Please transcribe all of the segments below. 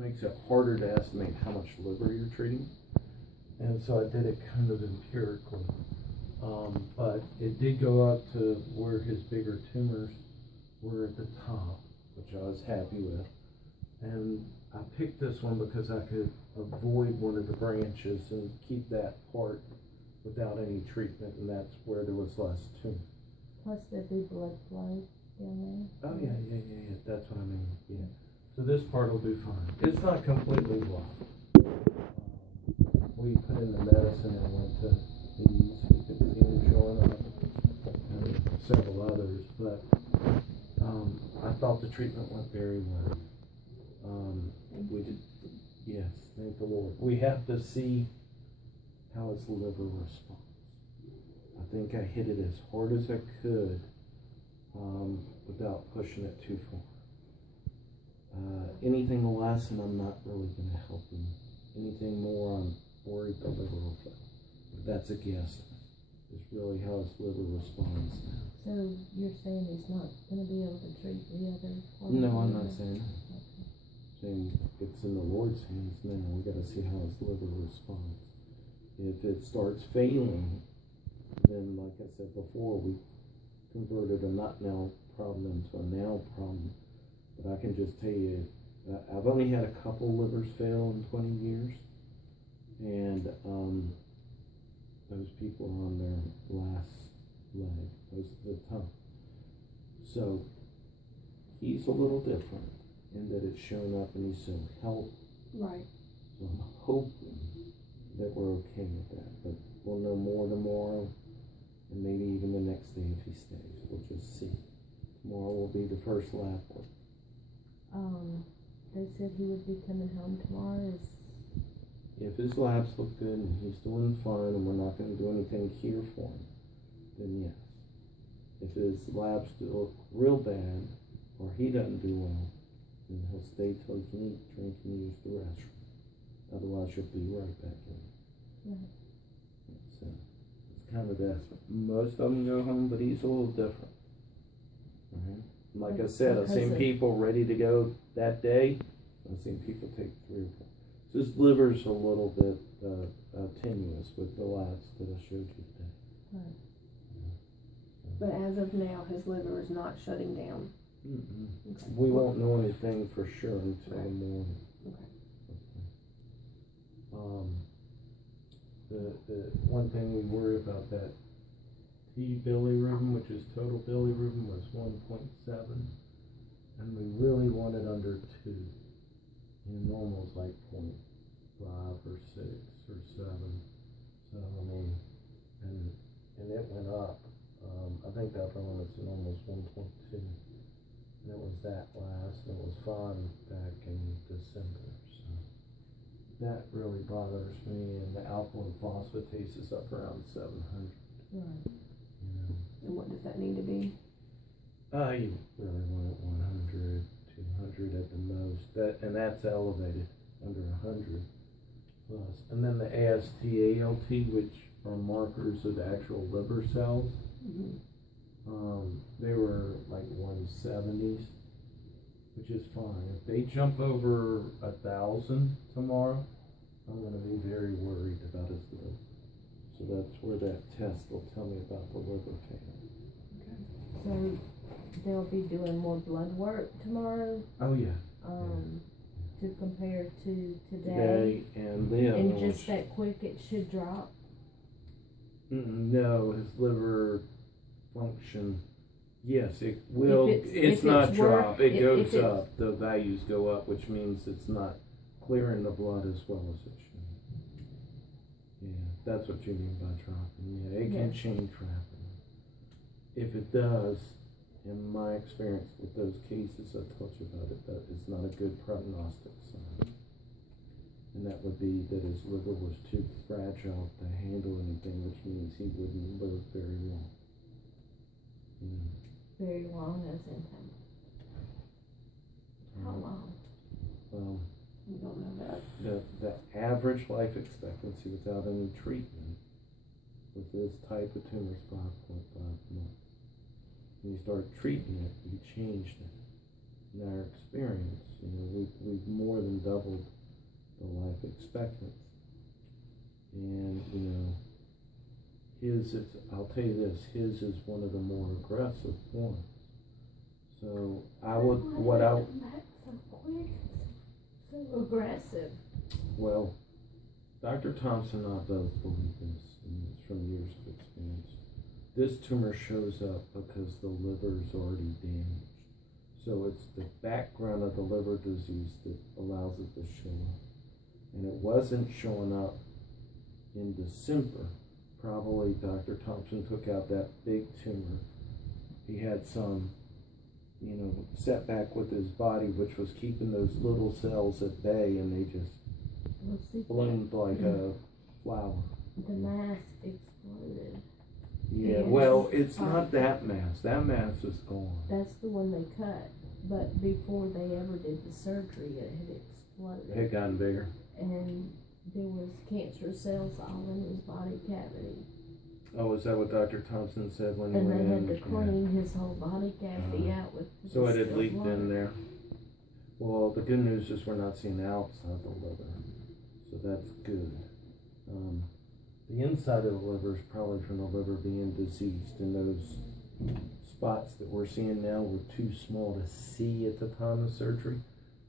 makes it harder to estimate how much liver you're treating. And so I did it kind of empirically. But it did go up to where his bigger tumors were at the top, which I was happy with. And I picked this one because I could avoid one of the branches and keep that part without any treatment, and that's where there was less tumor. Plus there'd be blood flow down there. Oh yeah, that's what I mean, yeah. So this part will do fine. It's not completely blocked. We put in the medicine and went to these, you can see them showing up, and several others, but I thought the treatment went very well. We did, yes, thank the Lord. We have to see how its liver responds. I think I hit it as hard as I could without pushing it too far. Anything less, and I'm not really going to help him. Anything more, I'm worried the liver will fail. But that's a guess. It's really how his liver responds now. So you're saying he's not going to be able to treat the other part? No, I'm not saying that. Okay. Saying it's in the Lord's hands now. We got to see how his liver responds. If it starts failing, then, like I said before, we converted a not now problem into a now problem. But I can just tell you, I've only had a couple livers fail in 20 years, and those people are on their last leg. Those are the tough. So he's a little different in that it's shown up and he's so healthy. Right. So I'm hoping that we're okay with that, but we'll know more tomorrow, and maybe even the next day if he stays. We'll just see. Tomorrow will be the first lab work. They said he would be coming home tomorrow. If his labs look good and he's doing fine and we're not going to do anything here for him, then yes. If his labs look real bad or he doesn't do well, then he'll stay till he can eat, drink, and use the restroom. Otherwise, you'll be right back in. Right. So it's kind of that. Most of them go home, but he's a little different. All right. Like I said, I've seen people ready to go that day. I've seen people take 3 or 4. So his liver's a little bit tenuous with the labs that I showed you today. Right. But as of now, his liver is not shutting down. Okay. We won't know anything for sure until the morning. Okay. The one thing we worry about, that T bilirubin, which is total bilirubin, was 1.7, and we really want it under 2. And normal is like 0.5 or 6 or 7. So I mean, and it went up. I think the upper limit's normal is 1.2. And it was that last. It was 5 back in December. So that really bothers me. And the alkaline phosphatase is up around 700. Right. And what does that need to be? You really want it 100, 200 at the most. And that's elevated, under 100 plus. And then the AST, ALT, which are markers of the actual liver cells, they were like 170s, which is fine. If they jump over 1,000 tomorrow, I'm going to be very worried about his liver. So that's where that test will tell me about the liver failure. Okay. So they'll be doing more blood work tomorrow? Oh yeah. To compare to today? And then. And just that quick it should drop? No, his liver function, yes, it will. It's not drop. It goes up. The values go up, which means it's not clearing the blood as well as it should. Yeah, that's what you mean by dropping. Yeah, it can change rapidly. If it does, in my experience with those cases I told you about it, that is not a good prognostic sign. And that would be that his liver was too fragile to handle anything, which means he wouldn't live very long. Very long as in how long? Well, We don't know that. The average life expectancy without any treatment with this type of tumor is 5.5 months. When you start treating it, you change that. In our experience, we've more than than doubled the life expectancy. And, his is, I'll tell you this, his is one of the more aggressive ones. So So aggressive. well, Dr. Thompson and I both believe this, and it's from years of experience. This tumor shows up because the liver is already damaged. So it's the background of the liver disease that allows it to show up. And it wasn't showing up in December. Probably Dr. Thompson took out that big tumor. He had some, setback with his body, which was keeping those little cells at bay, and they just bloomed like a flower. The mass exploded. Yeah, well, it's not that mass. That mass is gone. That's the one they cut. But before they ever did the surgery, it had exploded. It had gotten bigger. And there was cancer cells all in his body cavity. Oh, is that what Dr. Thompson said when he And went they in? had to clean his whole body cavity out with So it had distilled leaked water. in there. Well, the good news is we're not seeing outside the liver, so that's good. The inside of the liver is probably from the liver being diseased, and those spots that we're seeing now were too small to see at the time of surgery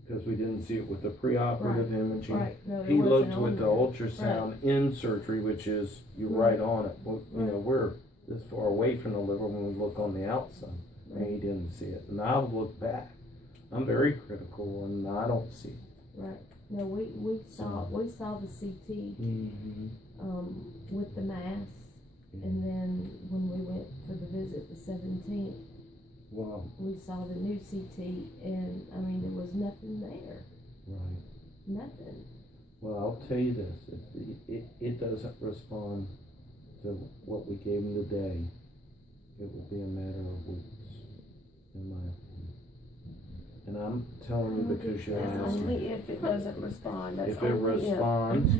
because we didn't see it with the preoperative imaging. Right. No, it He wasn't looked on with the there. ultrasound in surgery, which is you're right on it. Well, we're this far away from the liver when we look on the outside, and he didn't see it. And I've looked back. I'm very critical, and I don't see it. Right. No, we saw the CT with the mass, and then when we went for the visit the 17th, we saw the new CT, and I mean there was nothing there. Right. Nothing. Well, I'll tell you this: if it doesn't respond to what we gave him today, it will be a matter of weeks, in my opinion. And I'm telling you because you That's asked only me. if it doesn't respond. That's If it only responds,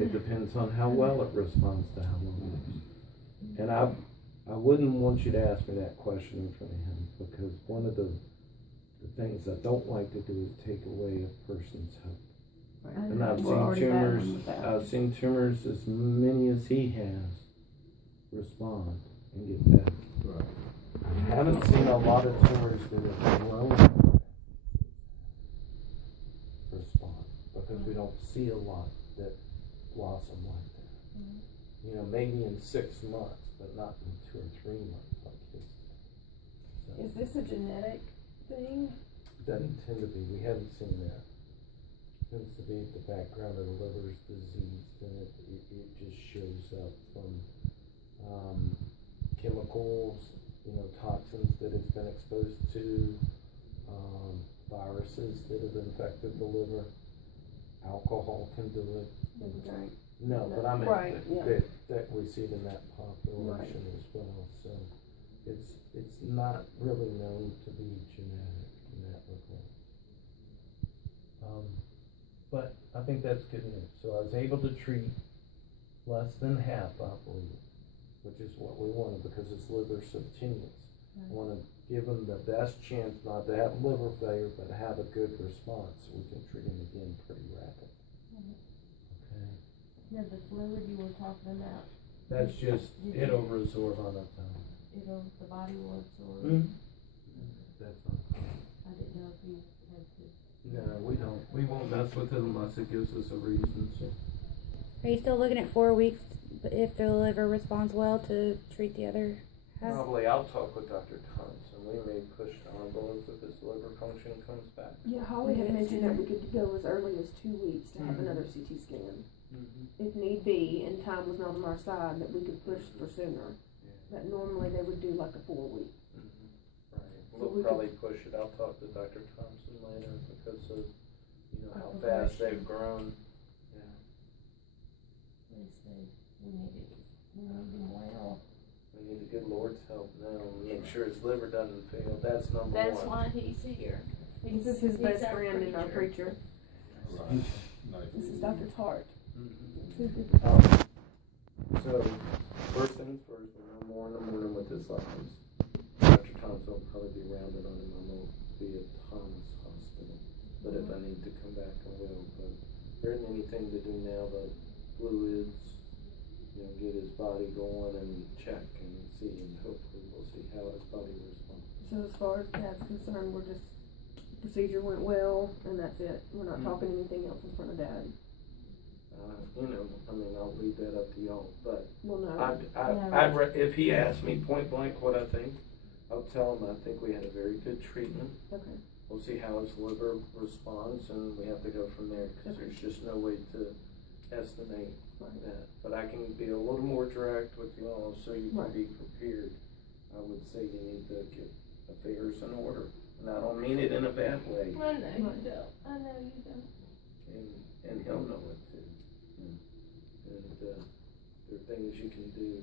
it depends on how well it responds to how long it is. And I wouldn't want you to ask me that question in front of him because one of the things I don't like to do is take away a person's hope. Right. And I've We're seen already tumors. battling with that. I've seen tumors as many as he has respond and get better. Right. I haven't seen a lot of tumors that have grown respond because we don't see a lot that blossom like that. Maybe in 6 months, but not in 2 or 3 months like his did. So, Is this a genetic thing? doesn't tend to be. We haven't seen that. Tends to be the background of the liver is diseased, and it just shows up from chemicals, toxins that it's been exposed to, viruses that have infected the liver. Alcohol can do it. Maybe drink. No, but I mean Right, yeah. that we see it in that population as well. So it's not really known to be genetic in that regard. But I think that's good news. So I was able to treat less than half, I believe, which is what we wanted because his liver's so tenuous. I want to give him the best chance not to have liver failure, but have a good response so we can treat him again pretty rapid. Okay. Now the fluid you were talking about, That's just, it'll resorb on its own. the body will absorb. That's not common. I didn't know if you had to. No, we don't. We won't mess with it unless it gives us a reason. So. Are you still looking at 4 weeks if the liver responds well to treat the other half? Probably I'll talk with Dr. Thompson. We may push the envelope if his liver function comes back. Yeah, Holly had mentioned that we could go as early as 2 weeks to have another CT scan. If need be, and time was not on our side, that we could push for sooner. But normally they would do like a 4 week. Right. So We'll we probably push it. I'll talk to Dr. Thompson later because of how fast they've grown. Yeah. They said we need him well. We need the good Lord's help now. Make sure his liver doesn't fail. That's number That's one. why he's here. This is his best friend and our preacher. Right. Nice. This is Dr. Tart. So, first things first, we're no more in the morning with this license. Dr. Thompson will probably be rounded on him. I'm going to be at Thomas Hospital. But if I need to come back, I will. But there isn't anything to do now but fluids, get his body going and check and see, and hopefully we'll see how his body responds. So as far as Dad's concerned, procedure went well, and that's it. We're not talking anything else in front of Dad. I'll leave that up to y'all, but Well, no. if he asks me point blank what I think, I'll tell him I think we had a very good treatment. Okay. We'll see how his liver responds, and we have to go from there, because there's just no way to estimate that. But I can be a little more direct with y'all so you can be prepared. I would say you need to get affairs in order. And I don't mean it in a bad way. I know you don't. I know you don't. And he'll know it too. And there are things you can do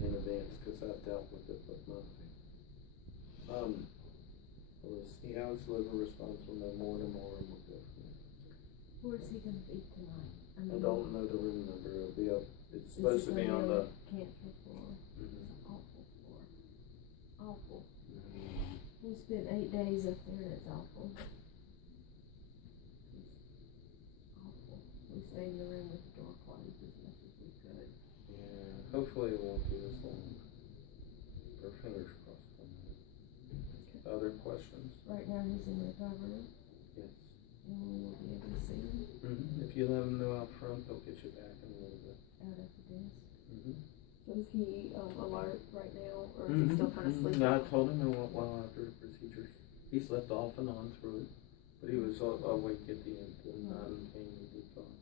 in advance, because I've dealt with it with my thing. We'll see how his liver responds. We'll know more tomorrow, and we'll go from there. Where's he gonna be tonight? I don't know the room number. It'll be up. It's supposed to be on the cancer floor. It's an awful floor. Awful. We spent 8 days up there, and it's awful. Awful. We stayed in the room with the door closed as much as we could. Yeah. Hopefully it won't be as long. Our fingers crossed on that. Other questions? Right now he's in recovery, Yes. and we will be able to see him If you let them know out front, they'll get you back in a little bit. out at the desk. So is he alert right now, or is he still kind of sleeping? No, I told him it went well after the procedure. He slept off and on through it, but he was awake at the end, and not in pain. He did fine.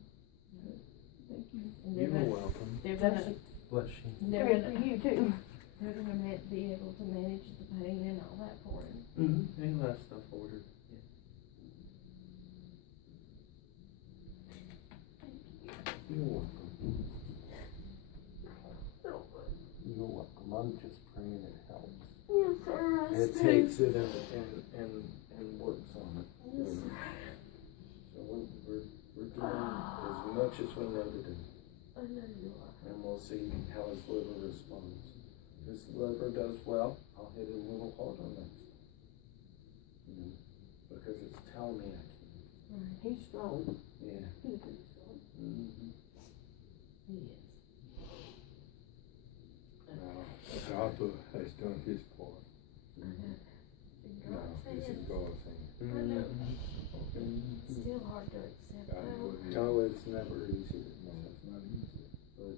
Thank you. And You're welcome. They're gonna, Bless you. they're Great gonna, for you too. they're gonna be able to manage the pain and all that for him. Any last stuff ordered? Yeah. You're welcome. You're welcome. I'm just praying it helps. Yes, sir. It takes it and works on it. Yes, sir. So we're doing as much as we know to do. I know you are. And we'll see how his liver responds. If his liver does well, I'll hit it a little harder next. Because it's telling me I can. Right. He's strong. Yeah. He's pretty strong. He is. Papa has done his part. I know. In Now, God's this is hands. God's hand. I know. Still hard to accept I know though. it is. No, it's never easy. No, it's not easy. But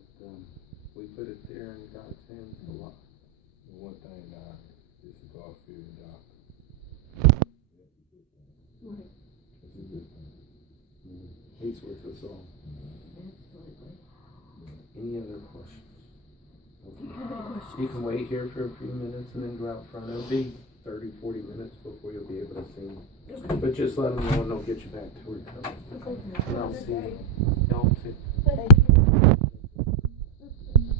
we put it there in God's hands a lot. The one thing now is a God-fearing doctor. That's a good thing. Right. That's a good thing. He's with us all. Absolutely. Any other questions? You can wait here for a few minutes and then go out front. It'll be 30, 40 minutes before you'll be able to see him. But just let them know and they'll get you back to recovery. And I'll see y'all too. Thank you.